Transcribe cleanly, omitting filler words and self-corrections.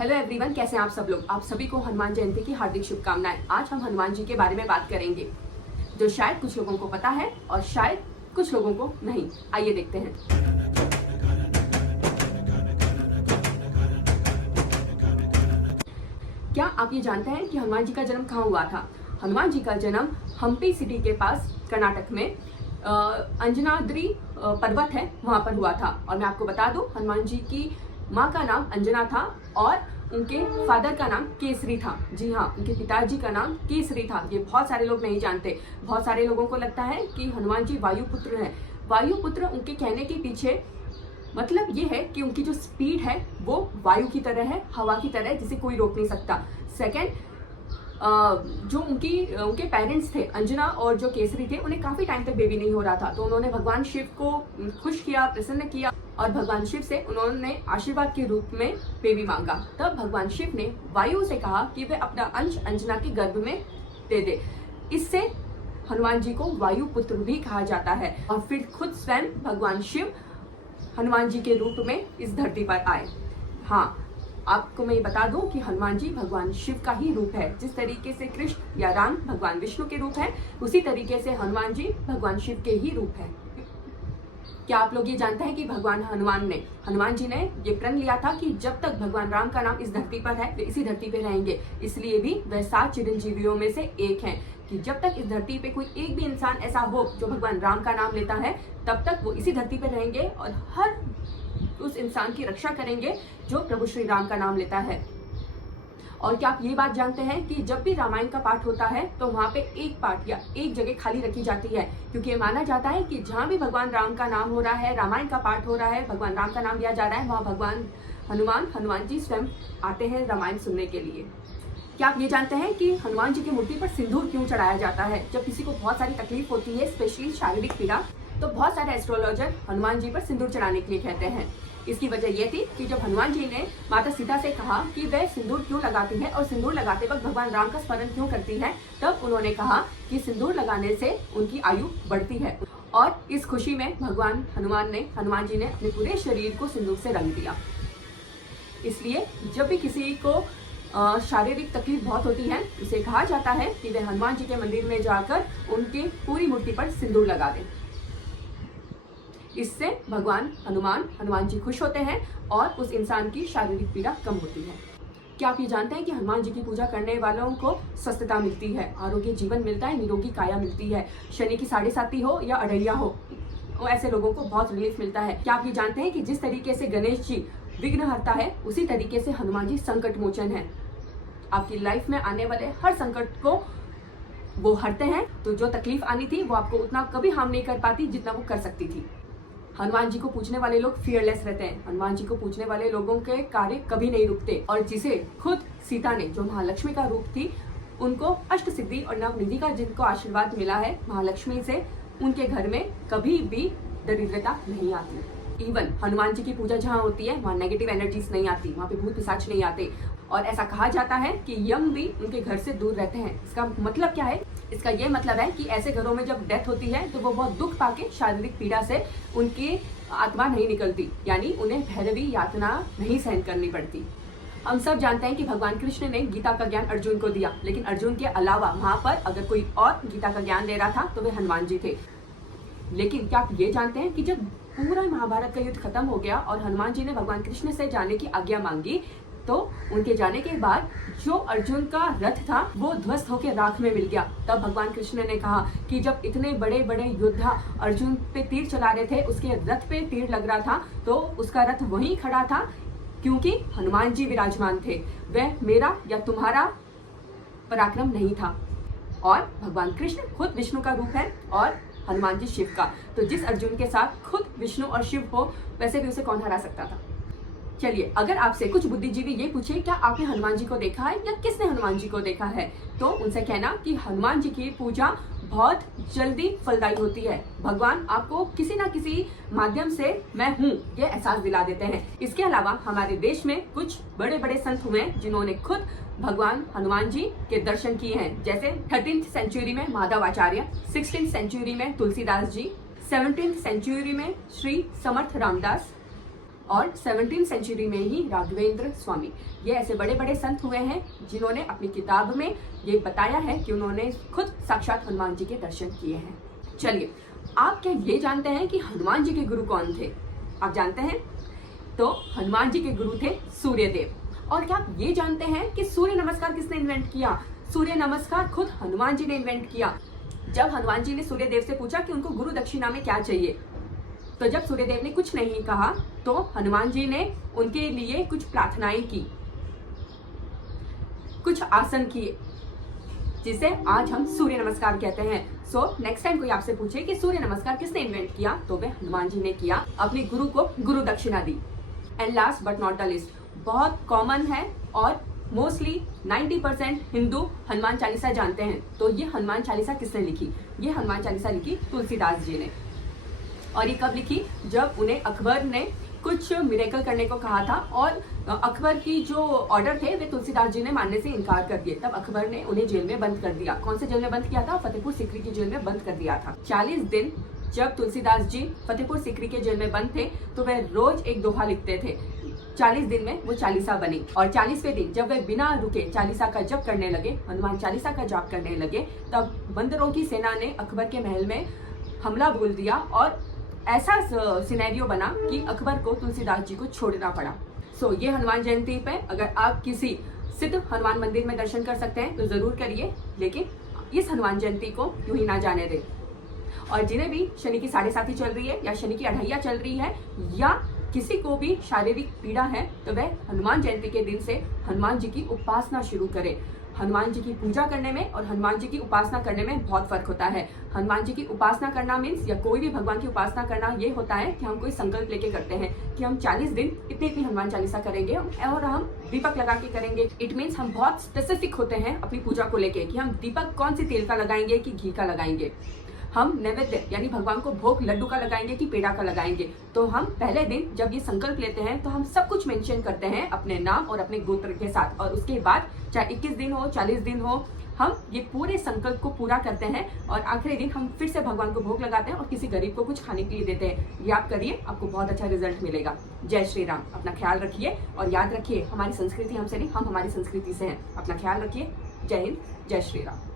Hello everyone, कैसे हैं आप सब लोग। आप सभी को हनुमान जयंती की हार्दिक शुभकामनाएं। आज हम हनुमान जी के बारे में बात करेंगे जो शायद कुछ लोगों को पता है और शायद कुछ लोगों को नहीं। आइए देखते हैं। क्या आप ये जानते हैं कि हनुमान जी का जन्म कहाँ हुआ था? हनुमान जी का जन्म हम्पी सिटी के पास कर्नाटक में अंजनाद्री पर्वत है, वहां पर हुआ था। और मैं आपको बता दूं, हनुमान जी की माँ का नाम अंजना था और उनके फादर का नाम केसरी था। जी हाँ, उनके पिताजी का नाम केसरी था। ये बहुत सारे लोग नहीं जानते। बहुत सारे लोगों को लगता है कि हनुमान जी वायुपुत्र हैं। वायुपुत्र उनके कहने के पीछे मतलब ये है कि उनकी जो स्पीड है वो वायु की तरह है, हवा की तरह, जिसे कोई रोक नहीं सकता। सेकंड, जो उनके पेरेंट्स थे अंजना और जो केसरी थे, उन्हें काफी टाइम तक बेबी नहीं हो रहा था। तो उन्होंने भगवान शिव को खुश किया, प्रसन्न किया और भगवान शिव से उन्होंने आशीर्वाद के रूप में बेबी मांगा। तब भगवान शिव ने वायु से कहा कि वे अपना अंश अंजना के गर्भ में दे दे। इससे हनुमान जी को वायु पुत्र भी कहा जाता है। और फिर खुद स्वयं भगवान शिव हनुमान जी के रूप में इस धरती पर आए। हाँ, आपको मैं ये बता दूं कि हनुमान जी भगवान शिव का ही रूप है। जिस तरीके से कृष्ण या राम भगवान विष्णु के रूप है, उसी तरीके से हनुमान जी भगवान शिव के ही रूप है। क्या आप लोग ये जानते हैं कि भगवान हनुमान जी ने ये प्रण लिया था कि जब तक भगवान राम का नाम इस धरती पर है, वे इसी धरती पे रहेंगे। इसलिए भी वे 7 चिरंजीवियों में से एक हैं कि जब तक इस धरती पे कोई एक भी इंसान ऐसा हो जो भगवान राम का नाम लेता है, तब तक वो इसी धरती पे रहेंगे और हर उस इंसान की रक्षा करेंगे जो प्रभु श्री राम का नाम लेता है। और क्या आप ये बात जानते हैं कि जब भी रामायण का पाठ होता है तो वहाँ पे एक पाठ या एक जगह खाली रखी जाती है, क्योंकि ये माना जाता है कि जहाँ भी भगवान राम का नाम हो रहा है, रामायण का पाठ हो रहा है, भगवान राम का नाम लिया जा रहा है, वहाँ भगवान हनुमान जी स्वयं आते हैं रामायण सुनने के लिए। क्या आप ये जानते हैं कि हनुमान जी की मूर्ति पर सिंदूर क्यों चढ़ाया जाता है? जब किसी को बहुत सारी तकलीफ होती है, स्पेशली शारीरिक पीड़ा, तो बहुत सारे एस्ट्रोलॉजर हनुमान जी पर सिंदूर चढ़ाने के लिए कहते हैं। इसकी वजह यह थी कि जब हनुमान जी ने माता सीता से कहा कि वह सिंदूर क्यों लगाती है और सिंदूर लगाते वक्त भगवान राम का स्मरण क्यों करती है, तब उन्होंने कहा कि सिंदूर लगाने से उनकी आयु बढ़ती है। और इस खुशी में भगवान हनुमान जी ने अपने पूरे शरीर को सिंदूर से रंग दिया। इसलिए जब भी किसी को शारीरिक तकलीफ बहुत होती है, उसे कहा जाता है कि वे हनुमान जी के मंदिर में जाकर उनके पूरी मूर्ति पर सिंदूर लगा दें। इससे भगवान हनुमान जी खुश होते हैं और उस इंसान की शारीरिक पीड़ा कम होती है। क्या आप ये जानते हैं कि हनुमान जी की पूजा करने वालों को स्वस्थता मिलती है, आरोग्य जीवन मिलता है, निरोगी काया मिलती है। शनि की 7.5 हो या अढ़ैया हो, ऐसे लोगों को बहुत रिलीफ मिलता है। क्या आप ये जानते हैं कि जिस तरीके से गणेश जी विघ्नहर्ता है, उसी तरीके से हनुमान जी संकट मोचन है। आपकी लाइफ में आने वाले हर संकट को वो हरते हैं। तो जो तकलीफ आनी थी वो आपको उतना कभी हार्म नहीं कर पाती जितना वो कर सकती थी। हनुमान जी को पूछने वाले लोग फियरलेस रहते हैं। हनुमान जी को पूछने वाले लोगों के कार्य कभी नहीं रुकते। और जिसे खुद सीता ने, जो महालक्ष्मी का रूप थी, उनको अष्ट सिद्धि और नवनिधि का जिनको आशीर्वाद मिला है महालक्ष्मी से, उनके घर में कभी भी दरिद्रता नहीं आती। इवन हनुमान जी की पूजा जहाँ होती है, वहाँ नेगेटिव एनर्जीज नहीं आती, वहाँ पे भूत पिशाच नहीं आते। और ऐसा कहा जाता है कि यम भी उनके घर से दूर रहते हैं। इसका मतलब क्या है? इसका ये मतलब है कि ऐसे घरों में जब डेथ होती है तो वो बहुत दुख पाके शारीरिक पीड़ा से उनकी आत्मा नहीं निकलती, यानी उन्हें भैरवी यातना नहीं सहन करनी पड़ती। हम सब जानते हैं कि भगवान कृष्ण ने गीता का ज्ञान अर्जुन को दिया, लेकिन अर्जुन के अलावा वहां पर अगर कोई और गीता का ज्ञान दे रहा था तो वे हनुमान जी थे। लेकिन क्या आप ये जानते हैं कि जब पूरा महाभारत का युद्ध खत्म हो गया और हनुमान जी ने भगवान कृष्ण से जाने की आज्ञा मांगी, तो उनके जाने के बाद जो अर्जुन का रथ था वो ध्वस्त होकर राख में मिल गया। तब भगवान कृष्ण ने कहा कि जब इतने बड़े बड़े योद्धा अर्जुन पे तीर चला रहे थे, उसके रथ पे तीर लग रहा था, तो उसका रथ वहीं खड़ा था क्योंकि हनुमान जी विराजमान थे। वह मेरा या तुम्हारा पराक्रम नहीं था। और भगवान कृष्ण खुद विष्णु का रूप है और हनुमान जी शिव का। तो जिस अर्जुन के साथ खुद विष्णु और शिव हो, वैसे भी उसे कौन हरा सकता था? चलिए, अगर आपसे कुछ बुद्धिजीवी ये पूछे क्या आपने हनुमान जी को देखा है या किसने हनुमान जी को देखा है, तो उनसे कहना कि हनुमान जी की पूजा बहुत जल्दी फलदायी होती है। भगवान आपको किसी ना किसी माध्यम से मैं हूँ ये एहसास दिला देते हैं। इसके अलावा हमारे देश में कुछ बड़े बड़े संत हुए हैं जिन्होंने खुद भगवान हनुमान जी के दर्शन किए हैं। जैसे 13th सेंचुरी में माधवाचार्य, 16th सेंचुरी में तुलसीदास जी, 17th सेंचुरी में श्री समर्थ रामदास और 17वीं सेंचुरी में ही राघवेंद्र स्वामी, ये ऐसे बड़े बड़े संत हुए हैं जिन्होंने अपनी किताब में ये बताया है कि उन्होंने खुद साक्षात हनुमान जी के दर्शन किए हैं। चलिए, आप क्या ये जानते हैं कि हनुमान जी के गुरु कौन थे? आप जानते हैं? तो हनुमान जी के गुरु थे सूर्यदेव। और क्या आप ये जानते हैं कि सूर्य नमस्कार किसने इन्वेंट किया? सूर्य नमस्कार खुद हनुमान जी ने इन्वेंट किया। जब हनुमान जी ने सूर्यदेव से पूछा कि उनको गुरु दक्षिणा में क्या चाहिए, तो जब सूर्यदेव ने कुछ नहीं कहा तो हनुमान जी ने उनके लिए कुछ प्रार्थनाएं की, कुछ आसन किए, जिसे आज हम सूर्य नमस्कार कहते हैं। सो नेक्स्ट टाइम कोई आपसे पूछे कि सूर्य नमस्कार किसने इन्वेंट किया, तो वह हनुमान जी ने किया, अपने गुरु को गुरु दक्षिणा दी। And last but not the list, बहुत कॉमन है और मोस्टली 90% हिंदू हनुमान चालीसा जानते हैं। तो ये हनुमान चालीसा किसने लिखी? ये हनुमान चालीसा लिखी तुलसीदास जी ने। और ये कब लिखी? जब उन्हें अकबर ने कुछ मिरेकल करने को कहा था और अकबर की जो ऑर्डर थे वे तुलसीदास जी ने मानने से इनकार कर दिए। तब अकबर ने उन्हें जेल में बंद कर दिया। कौन से जेल में बंद किया था? फतेहपुर सीकरी की जेल में बंद कर दिया था। 40 दिन जब तुलसीदास जी फतेहपुर सीकरी के जेल में बंद थे तो वह रोज एक दोहा लिखते थे। 40 दिन में वो चालीसा बनी और 40वें दिन जब वे बिना रुके चालीसा का जप करने लगे, हनुमान चालीसा का जाप करने लगे, तब बंदरों की सेना ने अकबर के महल में हमला बोल दिया और ऐसा सिनेरियो बना कि अकबर को तुलसीदास जी को छोड़ना पड़ा। सो ये हनुमान जयंती पे अगर आप किसी सिद्ध हनुमान मंदिर में दर्शन कर सकते हैं तो जरूर करिए, लेकिन इस हनुमान जयंती को यूं ही ना जाने दें। और जिन्हें भी शनि की 7.5 चल रही है या शनि की 2.5 चल रही है या किसी को भी शारीरिक पीड़ा है तो वह हनुमान जयंती के दिन से हनुमान जी की उपासना शुरू करें। हनुमान जी की पूजा करने में और हनुमान जी की उपासना करने में बहुत फर्क होता है। हनुमान जी की उपासना करना मीन्स या कोई भी भगवान की उपासना करना ये होता है कि हम कोई संकल्प लेके करते हैं कि हम 40 दिन इतनी हनुमान चालीसा करेंगे और हम दीपक लगा के करेंगे। इट मीन्स हम बहुत स्पेसिफिक होते हैं अपनी पूजा को लेके कि हम दीपक कौन सी तेल का लगाएंगे कि घी का लगाएंगे, हम नैवेद्य यानी भगवान को भोग लड्डू का लगाएंगे कि पेड़ा का लगाएंगे। तो हम पहले दिन जब ये संकल्प लेते हैं तो हम सब कुछ मेंशन करते हैं अपने नाम और अपने गोत्र के साथ, और उसके बाद चाहे 21 दिन हो 40 दिन हो, हम ये पूरे संकल्प को पूरा करते हैं और आखिरी दिन हम फिर से भगवान को भोग लगाते हैं और किसी गरीब को कुछ खाने के लिए देते हैं। ये आप करिए, आपको बहुत अच्छा रिजल्ट मिलेगा। जय श्री राम। अपना ख्याल रखिए और याद रखिए हमारी संस्कृति हमसे नहीं, हम हमारी संस्कृति से हैं। अपना ख्याल रखिए। जय हिंद, जय श्री राम।